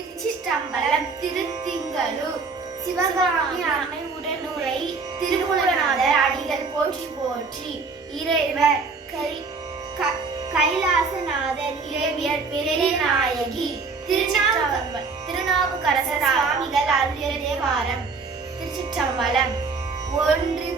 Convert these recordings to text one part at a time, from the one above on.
திருச்சிற்றம்பலம் திருத்திங்களூர் சிவகாமி அன்னை உடனுரை திருமூலநாதர் அடிகள் போற்றி போற்றி. இறைவர் கை கைலாசநாதர் இறைவியர் பெரியநாயகி திருநாவுக்கரசர் திருநாவுக்கரசர் சுவாமிகள் அருளிய தேவாரம். திருச்சிற்றம்பலம் ஒன்று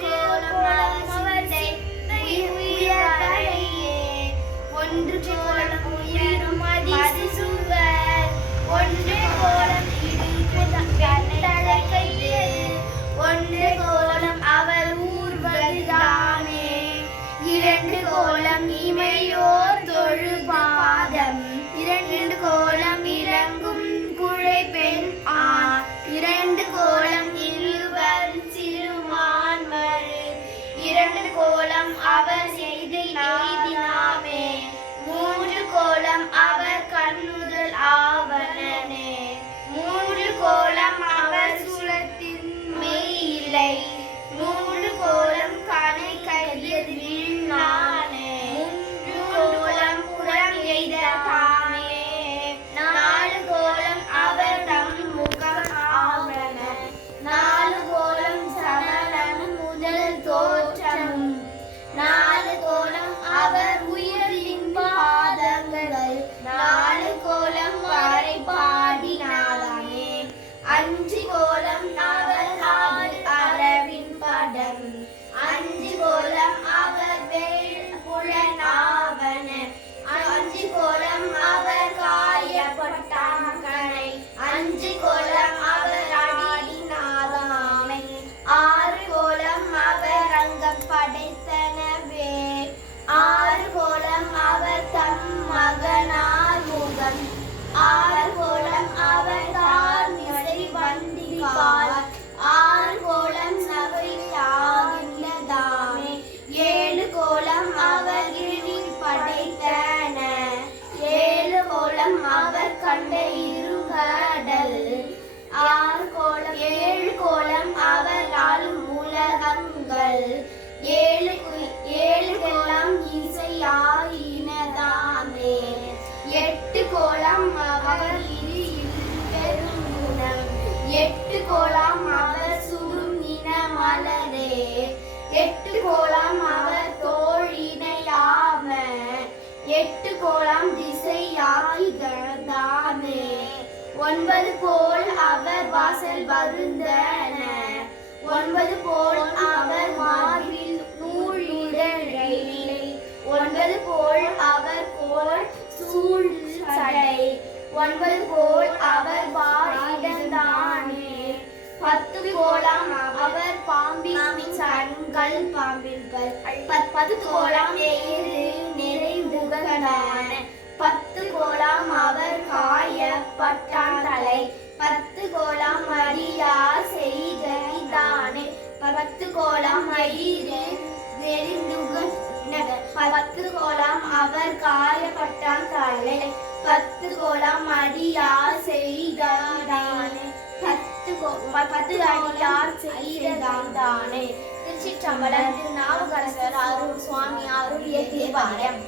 இரண்டு கோலம் இமையோர் தொழுபா யாயினதாமே எட்டு கோலம் அவர் இரு பெரும் குணம் எட்டு கோலம் அவர் சுடும் இன மலரே எட்டு கோலம் அவர் தோழினையாம எட்டு கோலம் திசையாகிதாமே ஒன்பது போல் அவர் வாசல் வருந்தன. ஒன்பது போல் அவர் ஒன்பது கோல் அவர் வாரிடந்தானே பத்து கோலாம் அவர் பாம்பின் கண்கள் பாம்பின்கள். பத்து கோலாம் ஏறு பத்து கோலாம் அவர் காயப்பட்டான் தலை. பத்து கோலாம் மரியார் செய்தானே பத்து கோலாம் மயிறு வெறிந்துகன் பத்து கோலாம் அவர் காயப்பட்டான் தலை. பத்து கோலம் அடியார் செய்தானே பத்து பத்து அடியார் செய்தானே திருச்சிற்றம்பலம் திருநாவுக்கரசர் அருள் சுவாமி அருள் தேவாரம்